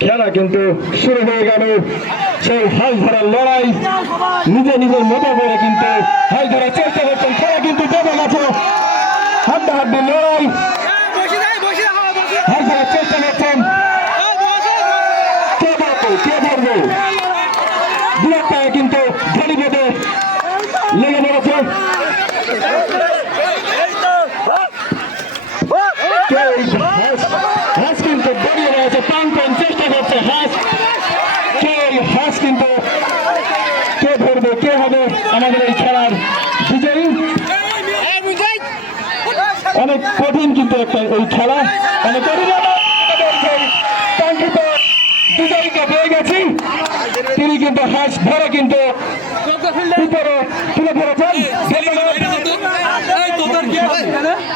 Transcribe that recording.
খেলা কিন্তু শুরু হয়ে গেল সেই হাল ধরার লড়াই নিজে নিজের মতো করে কিন্তু হাল ধরার চেষ্টা করছেন খেলা কিন্তু বেঁধে গেছে হাড্ডাহাড্ডি লড়াই হাল ধরার চেষ্টা করছেন কে ধরবে দু একটা কিন্তু ধরি বেঁধে লেগে পড়েছে হাঁস কিন্তু দাঁড়িয়ে রয়েছে টান চেষ্টা করছে হাঁস কিন্তু কে ধরবে কে হবে আমাদের এই খেলার বিজয়ী অনেক কঠিন কিন্তু একটা এই খেলা অনেক কাঙ্ক্ষিত বিজয়ীকে পেয়ে গেছি তিনি কিন্তু হাঁস ধরে কিন্তু উপরে